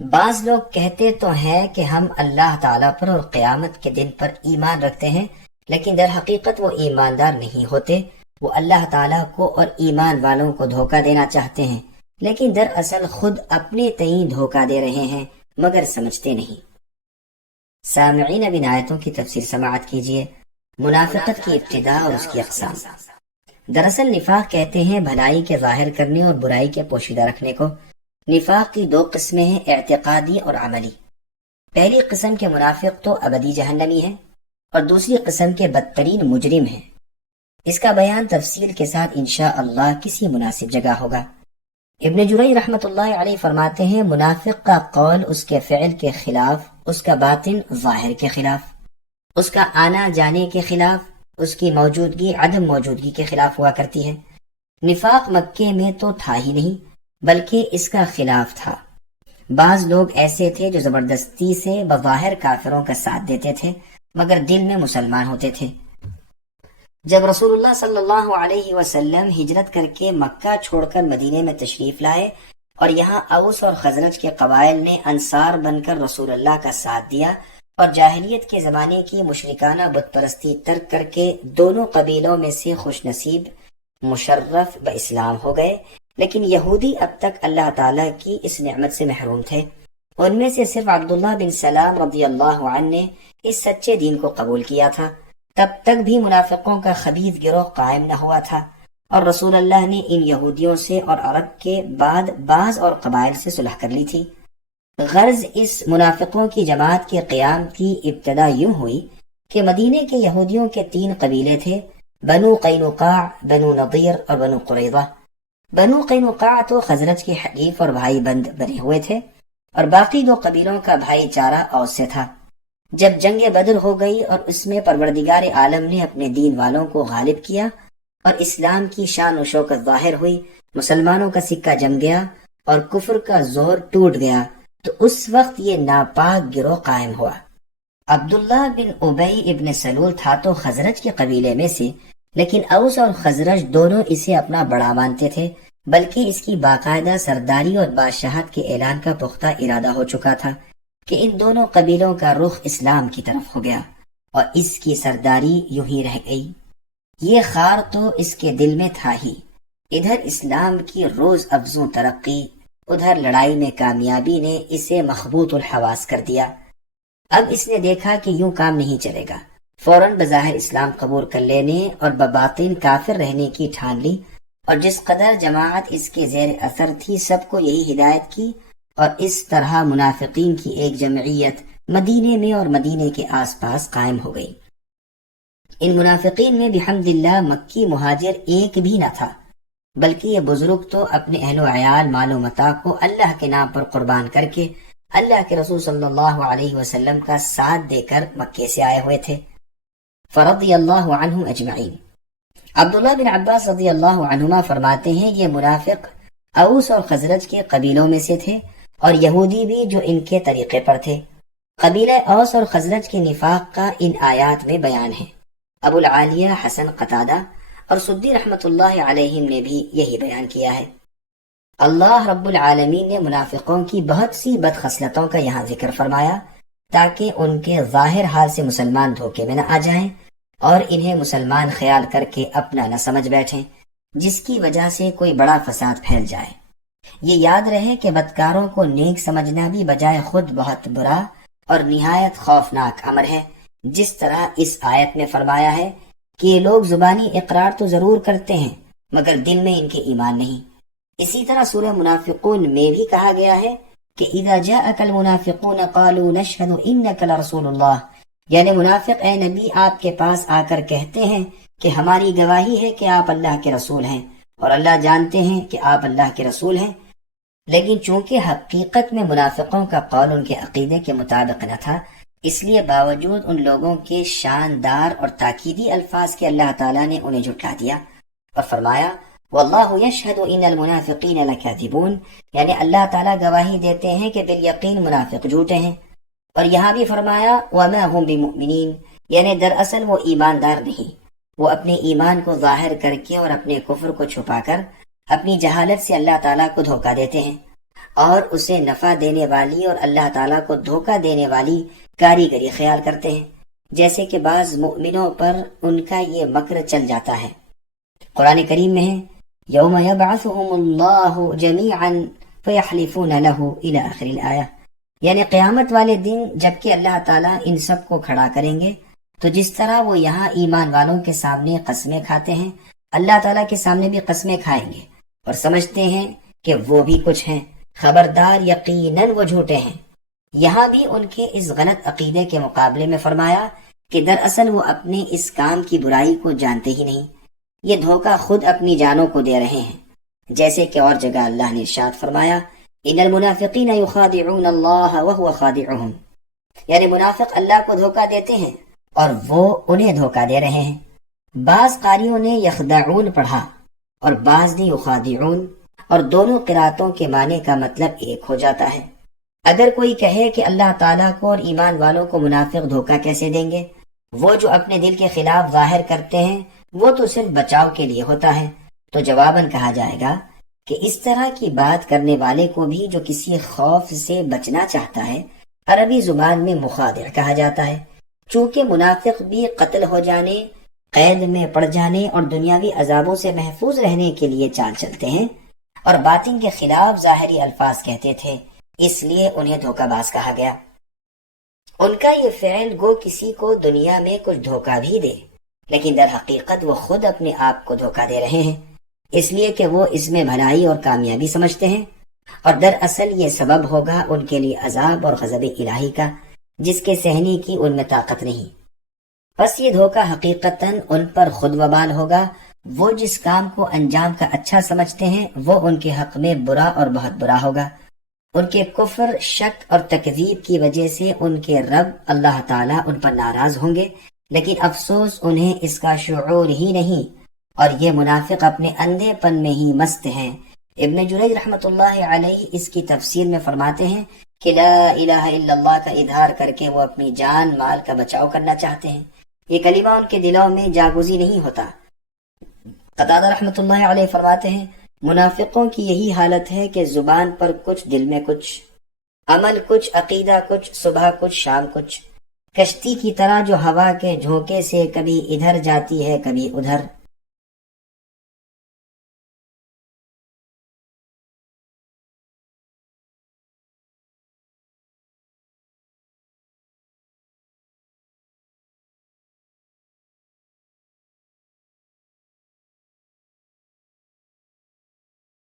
بعض لوگ کہتے تو ہیں کہ ہم اللہ تعالیٰ پر اور قیامت کے دن پر ایمان رکھتے ہیں، لیکن در حقیقت وہ ایماندار نہیں ہوتے۔ وہ اللہ تعالیٰ کو اور ایمان والوں کو دھوکہ دینا چاہتے ہیں، لیکن دراصل خود اپنے تئیں دھوکہ دے رہے ہیں مگر سمجھتے نہیں۔ سامعین، اب ان آیتوں کی تفسیر سماعت کیجیے۔ منافقت کی ابتدا اور اس کی اقسام۔ دراصل نفاق کہتے ہیں بھلائی کے ظاہر کرنے اور برائی کے پوشیدہ رکھنے کو۔ نفاق کی دو قسمیں ہیں، اعتقادی اور عملی۔ پہلی قسم کے منافق تو ابدی جہنمی ہیں، اور دوسری قسم کے بدترین مجرم ہیں۔ اس کا بیان تفصیل کے ساتھ انشاءاللہ کسی مناسب جگہ ہوگا۔ ابن جریر رحمۃ اللہ علیہ فرماتے ہیں، منافق کا قول اس کے فعل کے خلاف، اس کا باطن ظاہر کے خلاف، اس کا آنا جانے کے خلاف، اس کی موجودگی عدم موجودگی کے خلاف ہوا کرتی ہے۔ نفاق مکے میں تو تھا ہی نہیں بلکہ اس کا خلاف تھا۔ بعض لوگ ایسے تھے جو زبردستی سے بظاہر کافروں کا ساتھ دیتے تھے مگر دل میں مسلمان ہوتے تھے۔ جب رسول اللہ صلی اللہ علیہ وسلم ہجرت کر کے مکہ چھوڑ کر مدینے میں تشریف لائے اور یہاں اوس اور خزرج کے قبائل نے انصار بن کر رسول اللہ کا ساتھ دیا اور جاہلیت کے زمانے کی مشرکانہ بت پرستی ترک کر کے دونوں قبیلوں میں سے خوش نصیب مشرف باسلام ہو گئے، لیکن یہودی اب تک اللہ تعالیٰ کی اس نعمت سے محروم تھے۔ ان میں سے صرف عبداللہ بن سلام رضی اللہ عنہ نے اس سچے دین کو قبول کیا تھا۔ تب تک بھی منافقوں کا خبیث گروہ قائم نہ ہوا تھا، اور رسول اللہ نے ان یہودیوں سے اور عرب کے بعد بعض اور قبائل سے صلح کر لی تھی۔ غرض اس منافقوں کی جماعت کے قیام کی ابتدا یوں ہوئی کہ مدینے کے یہودیوں کے 3 قبیلے تھے، بنو قینقاع، بنو نضیر اور بنو قریظہ۔ بنو قینقاع تو خزرج کے حلیف اور بھائی بند بنے ہوئے تھے، اور باقی 2 قبیلوں کا بھائی چارہ اوس سے تھا۔ جب جنگ بدر ہو گئی اور اس میں پروردگار عالم نے اپنے دین والوں کو غالب کیا اور اسلام کی شان و شوکت ظاہر ہوئی، مسلمانوں کا سکہ جم گیا اور کفر کا زور ٹوٹ گیا، تو اس وقت یہ ناپاک گروہ قائم ہوا۔ عبداللہ بن ابی ابن سلول تھا تو خزرج کے قبیلے میں سے، لیکن اوس اور خزرج دونوں اسے اپنا بڑا مانتے تھے، بلکہ اس کی باقاعدہ سرداری اور بادشاہت کے اعلان کا پختہ ارادہ ہو چکا تھا کہ ان دونوں قبیلوں کا رخ اسلام کی طرف ہو گیا اور اس کی سرداری یوں ہی رہ گئی۔ یہ خار تو اس کے دل میں تھا ہی، ادھر اسلام کی روز افزوں ترقی، ادھر لڑائی میں کامیابی نے اسے مخبوط الحواس کر دیا۔ اب اس نے دیکھا کہ یوں کام نہیں چلے گا، فوراً بظاہر اسلام قبول کر لینے اور بباطن کافر رہنے کی ٹھان لی، اور جس قدر جماعت اس کے زیر اثر تھی سب کو یہی ہدایت کی، اور اس طرح منافقین کی ایک جمعیت مدینے میں اور مدینے کے آس پاس قائم ہو گئی۔ ان منافقین میں بحمد اللہ مکی مہاجر ایک بھی نہ تھا، بلکہ یہ بزرگ تو اپنے اہل و عیال مال و متاع کو اللہ کے نام پر قربان کر کے اللہ کے رسول صلی اللہ علیہ وسلم کا ساتھ دے کر مکے سے آئے ہوئے تھے۔ فرضی اللہ عنہم اجمعین۔ عبداللہ بن عباس رضی اللہ عنہما فرماتے ہیں، یہ منافق اوس اور خزرج کے قبیلوں میں سے تھے اور یہودی بھی جو ان کے طریقے پر تھے۔ قبیلہ اوس اور خزرج کے نفاق کا ان آیات میں بیان ہے۔ ابو العالیہ، حسن قتادہ اور سدی رحمت اللہ علیہم نے بھی یہی بیان کیا ہے۔ اللہ رب العالمین نے منافقوں کی بہت سی بدخصلتوں کا یہاں ذکر فرمایا تاکہ ان کے ظاہر حال سے مسلمان دھوکے میں نہ آ جائیں اور انہیں مسلمان خیال کر کے اپنا نہ سمجھ بیٹھیں، جس کی وجہ سے کوئی بڑا فساد پھیل جائے۔ یہ یاد رہے کہ بدکاروں کو نیک سمجھنا بھی بجائے خود بہت برا اور نہایت خوفناک امر ہے، جس طرح اس آیت میں فرمایا ہے کہ یہ لوگ زبانی اقرار تو ضرور کرتے ہیں مگر دل میں ان کے ایمان نہیں۔ اسی طرح سورہ منافقون میں بھی کہا گیا ہے کہ اذا جاءک المنافقون قالوا نشهد انک لرسول اللہ، یعنی منافق اے نبی آپ کے پاس آ کر کہتے ہیں کہ ہماری گواہی ہے کہ آپ اللہ کے رسول ہیں، اور اللہ جانتے ہیں کہ آپ اللہ کے رسول ہیں۔ لیکن چونکہ حقیقت میں منافقوں کا قول ان کے عقیدے کے مطابق نہ تھا، اس لیے باوجود ان لوگوں کے شاندار اور تاکیدی الفاظ کے اللہ تعالیٰ نے انہیں جھٹلا دیا اور فرمایا واللہ یشہد ان المنافقین لکاذبون، یعنی اللہ تعالیٰ گواہی دیتے ہیں کہ بالیقین منافق جھوٹے ہیں۔ اور یہاں بھی فرمایا وما هم بمؤمنین، یعنی دراصل وہ ایماندار نہیں، وہ اپنے ایمان کو ظاہر کر کے اور اپنے کفر کو چھپا کر اپنی جہالت سے اللہ تعالیٰ کو دھوکہ دیتے ہیں۔ اور اسے نفع دینے والی اور اللہ تعالیٰ کو دھوکہ دینے والی کاریگری خیال کرتے ہیں، جیسے کہ بعض مؤمنوں پر ان کا یہ مکر چل جاتا ہے۔ قرآن کریم میں ہے یوم یبعثہم اللہ جمیعا فیحلفون لہ الی آخر الآیہ، یعنی قیامت والے دن جبکہ اللہ تعالیٰ ان سب کو کھڑا کریں گے تو جس طرح وہ یہاں ایمان والوں کے سامنے قسمیں کھاتے ہیں، اللہ تعالیٰ کے سامنے بھی قسمیں کھائیں گے اور سمجھتے ہیں کہ وہ بھی کچھ ہیں، خبردار یقیناً وہ جھوٹے ہیں۔ یہاں بھی ان کے اس غلط عقیدے کے مقابلے میں فرمایا کہ دراصل وہ اپنے اس کام کی برائی کو جانتے ہی نہیں، یہ دھوکہ خود اپنی جانوں کو دے رہے ہیں، جیسے کہ اور جگہ اللہ نے ارشاد فرمایا ان المنافقین یخادعون اللہ وهو خادعهم، یعنی منافق اللہ کو دھوکہ دیتے ہیں اور وہ انہیں دھوکہ دے رہے ہیں۔ بعض قاریوں نے یخدعون پڑھا اور بعض نے یخادعون، اور دونوں قراتوں کے معنی کا مطلب ایک ہو جاتا ہے۔ اگر کوئی کہے کہ اللہ تعالیٰ کو اور ایمان والوں کو منافق دھوکہ کیسے دیں گے، وہ جو اپنے دل کے خلاف ظاہر کرتے ہیں وہ تو صرف بچاؤ کے لیے ہوتا ہے، تو جواباً کہا جائے گا کہ اس طرح کی بات کرنے والے کو بھی جو کسی خوف سے بچنا چاہتا ہے عربی زبان میں مخادع کہا جاتا ہے، چونکہ منافق بھی قتل ہو جانے، قید میں پڑ جانے اور دنیاوی عذابوں سے محفوظ رہنے کے لیے چال چلتے ہیں اور باطن کے خلاف ظاہری الفاظ کہتے تھے، اس لیے انہیں دھوکہ باز کہا گیا۔ ان کا یہ فعل گو کسی کو دنیا میں کچھ دھوکہ بھی دے، لیکن در حقیقت وہ خود اپنے آپ کو دھوکہ دے رہے ہیں، اس لیے کہ وہ اس میں بھلائی اور کامیابی سمجھتے ہیں، اور دراصل یہ سبب ہوگا ان کے لیے عذاب اور غضب الہی کا، جس کے سہنے کی ان میں طاقت نہیں۔ بس یہ دھوکہ حقیقتاً ان پر خود وبال ہوگا، وہ جس کام کو انجام کا اچھا سمجھتے ہیں وہ ان کے حق میں برا اور بہت برا ہوگا۔ ان کے کفر، شک اور تکذیب کی وجہ سے ان کے رب اللہ تعالیٰ ان پر ناراض ہوں گے، لیکن افسوس انہیں اس کا شعور ہی نہیں، اور یہ منافق اپنے اندھے پن میں ہی مست ہیں۔ ابن جریج رحمۃ اللہ علیہ اس کی تفسیر میں فرماتے ہیں کہ لا الہ الا اللہ کا اظہار کر کے وہ اپنی جان مال کا بچاؤ کرنا چاہتے ہیں، یہ کلمہ ان کے دلوں میں جاگوزی نہیں ہوتا۔ قتادہ رحمۃ اللہ علیہ فرماتے ہیں منافقوں کی یہی حالت ہے کہ زبان پر کچھ، دل میں کچھ، عمل کچھ، عقیدہ کچھ، صبح کچھ، شام کچھ، کشتی کی طرح جو ہوا کے جھونکے سے کبھی ادھر جاتی ہے کبھی ادھر۔